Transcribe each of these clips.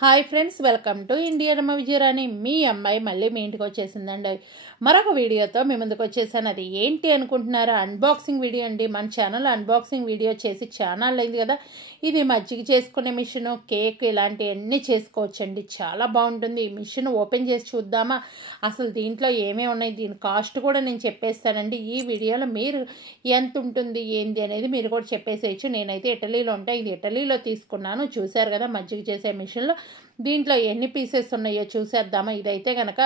Hi friends, welcome to India రమ్మ విజయరాణి. మీ అమ్మాయి మళ్ళీ మీ ఇంటికి వచ్చేసిందండి. మరొక వీడియోతో మీ ముందుకు వచ్చేసాను. అది ఏంటి అనుకుంటున్నారా? అన్బాక్సింగ్ వీడియో అండి. మన ఛానల్ అన్బాక్సింగ్ వీడియో చేసి ఛానల్ అయింది కదా. ఇది మజ్జిగ చేసుకునే మిషను, కేక్ ఇలాంటివన్నీ చేసుకోవచ్చండి. చాలా బాగుంటుంది. ఈ మిషన్ ఓపెన్ చేసి చూద్దామా? అసలు దీంట్లో ఏమేమి ఉన్నాయి, దీని కాస్ట్ కూడా నేను చెప్పేస్తానండి. ఈ వీడియోలో మీరు ఎంత ఉంటుంది ఏంది అనేది మీరు కూడా చెప్పేసేయచ్చు. నేనైతే ఇటలీలో ఉంటాను. ఇది ఇటలీలో తీసుకున్నాను. చూశారు కదా మజ్జిగ చేసే మిషన్లో. దీంట్లో ఎన్ని పీసెస్ ఉన్నాయో చూసేద్దామా. ఇదైతే కనుక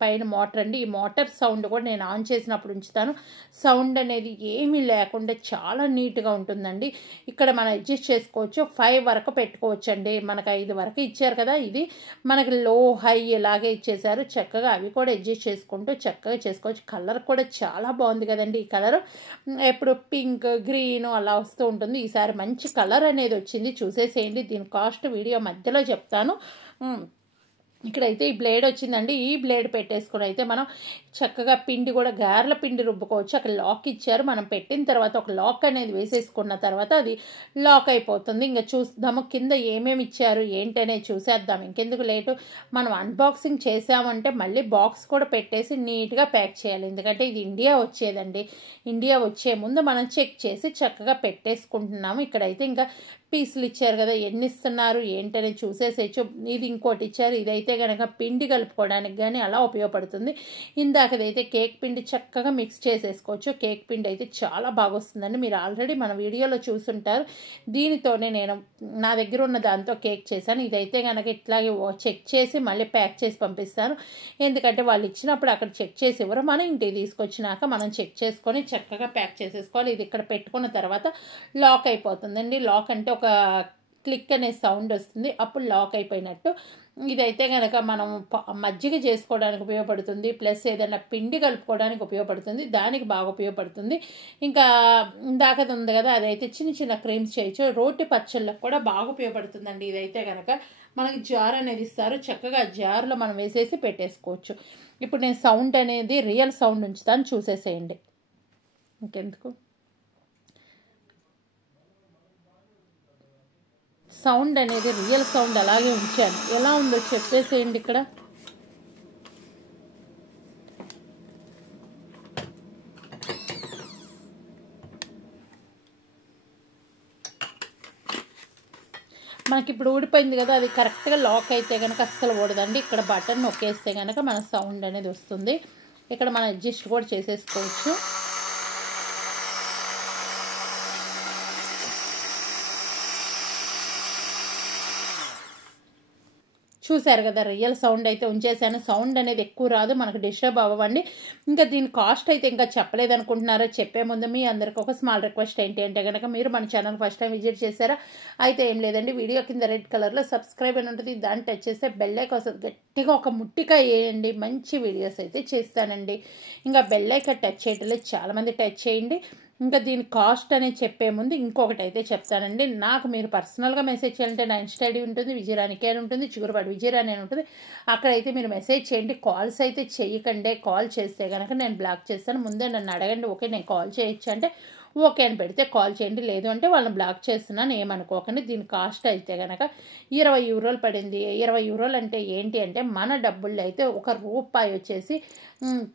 పైన మోటార్ అండి. ఈ మోటార్ సౌండ్ కూడా నేను ఆన్ చేసినప్పుడు ఉంచుతాను. సౌండ్ అనేది ఏమీ లేకుండా చాలా నీట్గా ఉంటుందండి. ఇక్కడ మనం అడ్జస్ట్ చేసుకోవచ్చు. 5 వరకు పెట్టుకోవచ్చు అండి. మనకు 5 వరకు ఇచ్చారు కదా. ఇది మనకి లో హై ఇలాగే ఇచ్చేసారు. చక్కగా అవి కూడా అడ్జస్ట్ చేసుకుంటూ చక్కగా చేసుకోవచ్చు. కలర్ కూడా చాలా బాగుంది కదండి. ఈ కలర్ ఎప్పుడు పింక్, గ్రీన్ అలా వస్తూ ఉంటుంది. ఈసారి మంచి కలర్ అనేది వచ్చింది. చూసేసేయండి. దీని కాస్ట్ వీడియో మధ్యలో చెప్తాను. ఇక్కడైతే ఈ బ్లేడ్ వచ్చిందండి. ఈ బ్లేడ్ పెట్టేసుకుని అయితే మనం చక్కగా పిండి కూడా గారెల పిండి రుబ్బుకోవచ్చు. అక్కడ లాక్ ఇచ్చారు. మనం పెట్టిన తర్వాత ఒక లాక్ అనేది వేసేసుకున్న తర్వాత అది లాక్ అయిపోతుంది. ఇంకా చూద్దాము కింద ఏమేమి ఇచ్చారు ఏంటి అనేది చూసేద్దాం. ఇంకెందుకు లేటు, మనం అన్బాక్సింగ్ చేసామంటే మళ్ళీ బాక్స్ కూడా పెట్టేసి నీట్గా ప్యాక్ చేయాలి. ఎందుకంటే ఇది ఇండియా వచ్చేదండి. ఇండియా వచ్చే ముందు మనం చెక్ చేసి చక్కగా పెట్టేసుకుంటున్నాము. ఇక్కడైతే ఇంకా పీసులు ఇచ్చారు కదా, ఎన్ని ఇస్తున్నారు ఏంటనే చూసేసేచ్చు. ఇది ఇంకోటి ఇచ్చారు. ఇదైతే కనుక పిండి కలుపుకోవడానికి కానీ అలా ఉపయోగపడుతుంది. ఇందాకదైతే కేక్ పిండి చక్కగా మిక్స్ చేసేసుకోవచ్చు. కేక్ పిండి అయితే చాలా బాగా వస్తుందండి. మీరు ఆల్రెడీ మన వీడియోలో చూసుంటారు. దీనితోనే నేను నా దగ్గర ఉన్న దాంతో కేక్ చేశాను. ఇదైతే కనుక ఇట్లాగే చెక్ చేసి మళ్ళీ ప్యాక్ చేసి పంపిస్తాను. ఎందుకంటే వాళ్ళు ఇచ్చినప్పుడు అక్కడ చెక్ చేసి ఇవ్వరు. మనం ఇంటికి తీసుకొచ్చినాక మనం చెక్ చేసుకొని చక్కగా ప్యాక్ చేసేసుకోవాలి. ఇది ఇక్కడ పెట్టుకున్న తర్వాత లాక్ అయిపోతుందండి. లాక్ అంటే ఒక క్లిక్ అనే సౌండ్ వస్తుంది. అప్పుడు లాక్ అయిపోయినట్టు. ఇదైతే కనుక మనం మజ్జిగ చేసుకోవడానికి ఉపయోగపడుతుంది. ప్లస్ ఏదైనా పిండి కలుపుకోవడానికి ఉపయోగపడుతుంది. దానికి బాగా ఉపయోగపడుతుంది. ఇంకా ఇందాకది ఉంది కదా, అదైతే చిన్న చిన్న క్రీమ్స్ చేయొచ్చు. రోటి పచ్చళ్ళకు కూడా బాగా ఉపయోగపడుతుందండి. ఇదైతే కనుక మనకి జార్ అనేది ఇస్తారు. చక్కగా జార్లో మనం వేసేసి పెట్టేసుకోవచ్చు. ఇప్పుడు నేను సౌండ్ అనేది రియల్ సౌండ్ ఉంచుతాను, చూసేసేయండి. ఇంకెందుకు సౌండ్ అనేది రియల్ సౌండ్ అలాగే ఉంచాను. ఎలా ఉందో చెప్పేసేయండి. ఇక్కడ మనకి ఇప్పుడు ఊడిపోయింది కదా, అది కరెక్ట్గా లాక్ అయితే కనుక అస్సలు ఊడదండి. ఇక్కడ బటన్ నొక్కేస్తే కనుక మన సౌండ్ అనేది వస్తుంది. ఇక్కడ మనం అడ్జస్ట్ కూడా చేసేసుకోవచ్చు. చూశారు కదా, రియల్ సౌండ్ అయితే ఉంచేసాను. సౌండ్ అనేది ఎక్కువ రాదు, మనకు డిస్టర్బ్ అవ్వండి. ఇంకా దీని కాస్ట్ అయితే ఇంకా చెప్పలేదు అనుకుంటున్నారో. చెప్పే ముందు మీ అందరికి ఒక స్మాల్ రిక్వెస్ట్ ఏంటి అంటే కనుక మీరు మన ఛానల్ ఫస్ట్ టైం విజిట్ చేశారా అయితే ఏం లేదండి, వీడియో కింద రెడ్ కలర్లో సబ్స్క్రైబ్ అని ఉంటుంది. దాన్ని టచ్ చేస్తే బెల్ ఐకాన్ వస్తుంది. గట్టిగా ఒక ముట్టికాయ వేయండి. మంచి వీడియోస్ అయితే చేస్తానండి. ఇంకా బెల్ ఐకాన్ టచ్ చేయటం చాలామంది టచ్ చేయండి. ఇంకా దీని కాస్ట్ అనేది చెప్పే ముందు ఇంకొకటి అయితే చెప్తానండి. నాకు మీరు పర్సనల్గా మెసేజ్ చేయాలంటే నా ఇన్స్టా ఐడి ఉంటుంది, విజయరాణికే అని ఉంటుంది, చిగురుపాటి విజయరాణి అని ఉంటుంది. అక్కడైతే మీరు మెసేజ్ చేయండి. కాల్స్ అయితే చేయకండి. కాల్ చేస్తే కనుక నేను బ్లాక్ చేస్తాను. ముందే నన్ను అడగండి, ఓకే నేను కాల్ చేయొచ్చు అంటే ఓకే అని పెడితే కాల్ చేయండి. లేదు అంటే వాళ్ళని బ్లాక్ చేస్తున్నాను, ఏమనుకోకండి. దీని కాస్ట్ అయితే కనుక 20 యూరోలు పడింది. 20 యూరోలు అంటే ఏంటి అంటే మన డబ్బుల్లో అయితే ₹1 వచ్చేసి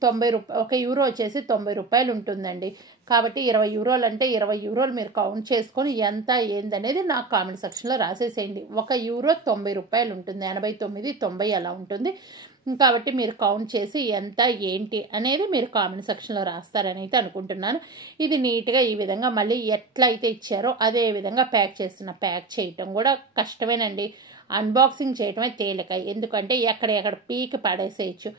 90 రూపాయలు, 1 యూరో వచ్చేసి 90 రూపాయలు ఉంటుందండి. కాబట్టి 20 యూరోలు అంటే 20 యూరోలు మీరు కౌంట్ చేసుకొని ఎంత ఏందనేది నాకు కామెంట్ సెక్షన్లో రాసేసేయండి. 1 యూరో 90 రూపాయలు ఉంటుంది. 89, 90 అలా ఉంటుంది. కాబట్టి మీరు కౌంట్ చేసి ఎంత ఏంటి అనేది మీరు కామెంట్ సెక్షన్లో రాస్తారని అయితే అనుకుంటున్నాను. ఇది నీట్గా ఈ విధంగా మళ్ళీ ఎట్లయితే ఇచ్చారో అదే విధంగా ప్యాక్ చేస్తున్నా. ప్యాక్ చేయటం కూడా కష్టమేనండి. అన్బాక్సింగ్ చేయటమే తేలిక. ఎందుకంటే ఎక్కడ పీకి పడేసేయచ్చు.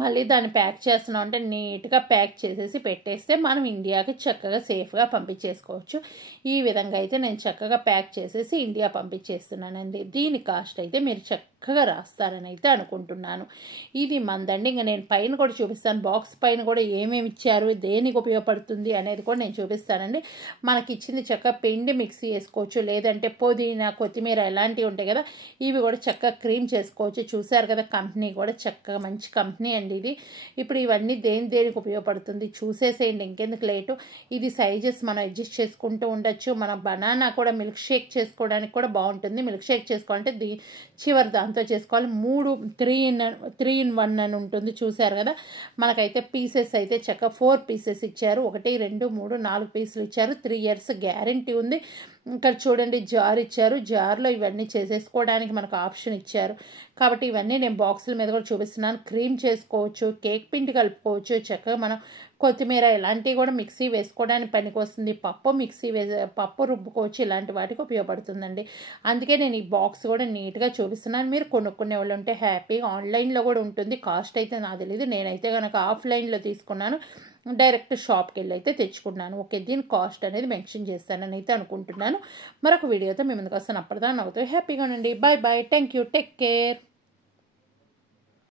మళ్ళీ దాన్ని ప్యాక్ చేస్తున్నాం అంటే నీట్గా ప్యాక్ చేసేసి పెట్టేస్తే మనం ఇండియాకి చక్కగా సేఫ్గా పంపించేసుకోవచ్చు. ఈ విధంగా అయితే నేను చక్కగా ప్యాక్ చేసేసి ఇండియా పంపించేస్తున్నానండి. దీని కాస్ట్ అయితే మీరు చక్కగా రాస్తారని అయితే అనుకుంటున్నాను. ఇది మందండి. ఇంకా నేను పైన కూడా చూపిస్తాను. బాక్స్ పైన కూడా ఏమేమి ఇచ్చారు, దేనికి ఉపయోగపడుతుంది అనేది కూడా నేను చూపిస్తానండి. మనకి ఇచ్చింది చక్కగా పిండి మిక్స్ చేసుకోవచ్చు. లేదంటే పుదీనా, కొత్తిమీర ఇలాంటివి ఉంటాయి కదా, ఇవి కూడా చక్కగా క్రీమ్ చేసుకోవచ్చు. చూసారు కదా, కంపెనీ కూడా చక్కగా మంచి కంపెనీ అండి ఇది. ఇప్పుడు ఇవన్నీ దేనికి ఉపయోగపడుతుంది చూసేసేయండి, ఇంకెందుకు లేటు. ఇది సైజెస్ మనం అడ్జస్ట్ చేసుకుంటూ ఉండొచ్చు. మన బనానా కూడా మిల్క్ షేక్ చేసుకోవడానికి కూడా బాగుంటుంది. మిల్క్ షేక్ చేసుకోవాలంటే చివరి దాంతో చేసుకోవాలి. 3 in 1 అని ఉంటుంది, చూసారు కదా. మనకైతే పీసెస్ అయితే చక్కగా 4 పీసెస్ ఇచ్చారు. 1 2 3 4 పీసులు ఇచ్చారు. 3 years గ్యారంటీ ఉంది. ఇక్కడ చూడండి జార్ ఇచ్చారు. జార్లో ఇవన్నీ చేసేసుకోవడానికి మనకు ఆప్షన్ ఇచ్చారు. కాబట్టి ఇవన్నీ నేను బాక్సుల మీద కూడా చూపిస్తున్నాను. క్రీమ్ చేసుకోవచ్చు, కేక్ పిండి కలుపుకోవచ్చు, చక్కగా మనం కొత్తిమీర ఇలాంటివి కూడా మిక్సీ వేసుకోవడానికి పనికి వస్తుంది. పప్పు రుబ్బుకోవచ్చు, ఇలాంటి వాటికి ఉపయోగపడుతుందండి. అందుకే నేను ఈ బాక్స్ కూడా నీట్గా చూపిస్తున్నాను. మీరు కొనుక్కునే వాళ్ళు ఉంటే హ్యాపీగా ఆన్లైన్లో కూడా ఉంటుంది. కాస్ట్ అయితే నాకు తెలియదు. నేనైతే కనుక ఆఫ్లైన్లో తీసుకున్నాను, డైరెక్ట్ షాప్కి వెళ్ళి అయితే తెచ్చుకున్నాను. ఓకే, దీని కాస్ట్ అనేది మెన్షన్ చేస్తానని అయితే అనుకుంటున్నాను. మరొక వీడియోతో మీ ముందుకు వస్తాను. అప్పటిదాకా నవ్వుతూ హ్యాపీగా ఉండండి. Bye bye. Thank you. Take care.